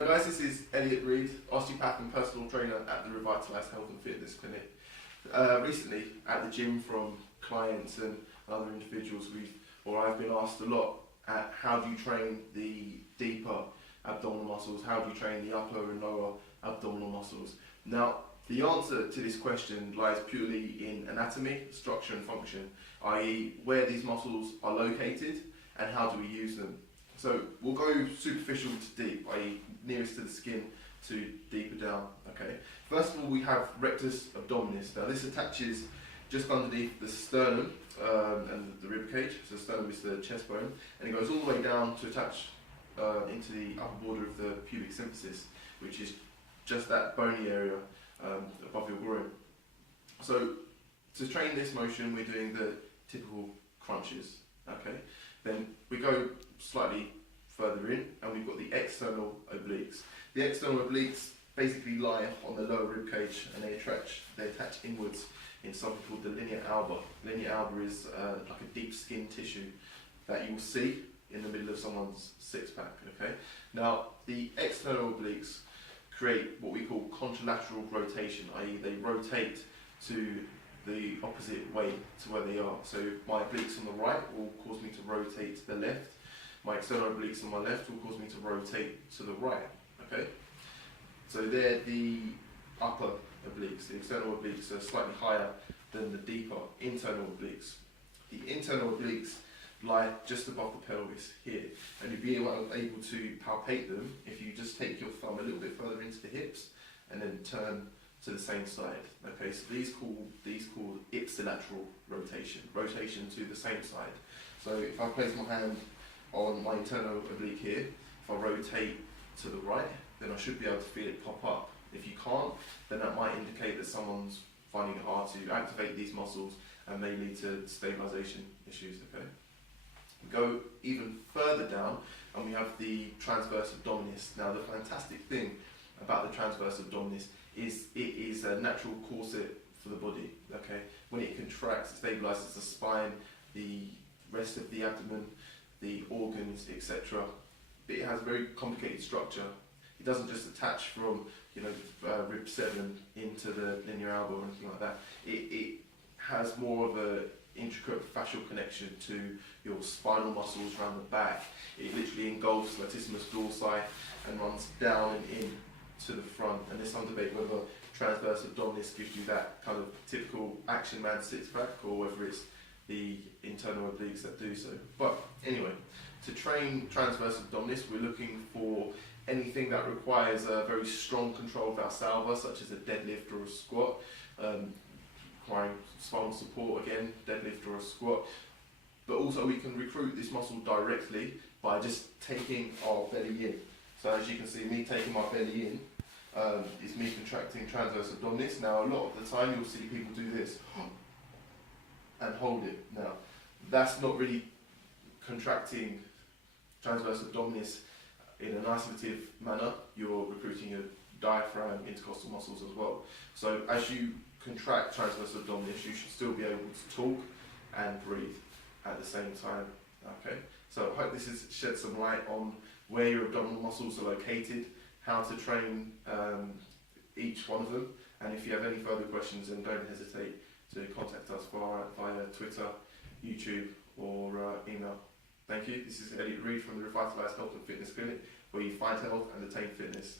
Hey guys, this is Elliot Reid, osteopath and personal trainer at the Revitalised Health and Fitness Clinic. Recently at the gym from clients and other individuals, I've been asked a lot at how do you train the deeper abdominal muscles, how do you train the upper and lower abdominal muscles. Now the answer to this question lies purely in anatomy, structure and function, i.e. where these muscles are located and how do we use them. So we'll go superficial to deep, i.e. nearest to the skin to deeper down. Okay. First of all, we have rectus abdominis. Now this attaches just underneath the sternum and the rib cage. So sternum is the chest bone, and it goes all the way down to attach into the upper border of the pubic symphysis, which is just that bony area above your groin. So to train this motion, we're doing the typical crunches. Okay. Then we go slightly further in and we've got the external obliques. The external obliques basically lie on the lower rib cage and they attach inwards in something called the linea alba. Linea alba is like a deep skin tissue that you will see in the middle of someone's six-pack. Okay. Now the external obliques create what we call contralateral rotation, i.e. they rotate to the opposite way to where they are. So my obliques on the right will cause me to rotate to the left. My external obliques on my left will cause me to rotate to the right. Okay. So they're the upper obliques. The external obliques are slightly higher than the deeper internal obliques. The internal obliques lie just above the pelvis here, and you'll be able to palpate them if you just take your thumb a little bit further into the hips and then turn to the same side. Okay, so these called ipsilateral rotation, rotation to the same side. So if I place my hand on my internal oblique here, if I rotate to the right, then I should be able to feel it pop up. If you can't, then that might indicate that someone's finding it hard to activate these muscles and may lead to stabilization issues. Okay. We go even further down and we have the transverse abdominis. Now the fantastic thing about the transverse abdominis is it is a natural corset for the body. Okay, when it contracts, it stabilizes the spine, the rest of the abdomen, the organs, etc. But it has a very complicated structure. It doesn't just attach from rib 7 into the linea alba or anything like that. It has more of a intricate fascial connection to your spinal muscles around the back. It literally engulfs latissimus dorsi and runs down and in to the front, and there's some debate whether transverse abdominis gives you that kind of typical action man six-pack or whether it's the internal obliques that do so. But anyway, to train transverse abdominis, we're looking for anything that requires a very strong control valsalva, such as a deadlift or a squat, requiring spinal support again, deadlift or a squat. But also we can recruit this muscle directly by just taking our belly in. So as you can see, me taking my belly in is me contracting transverse abdominis. Now a lot of the time you'll see people do this and hold it. Now that's not really contracting transverse abdominis in an isolative manner. You're recruiting your diaphragm, intercostal muscles as well. So as you contract transverse abdominis, you should still be able to talk and breathe at the same time. Okay, so I hope this has shed some light on where your abdominal muscles are located, how to train each one of them, and if you have any further questions, then don't hesitate to contact us via Twitter, YouTube or email. Thank you. This is Elliot Reid from the Revitalised Health and Fitness Clinic, where you find health and attain fitness.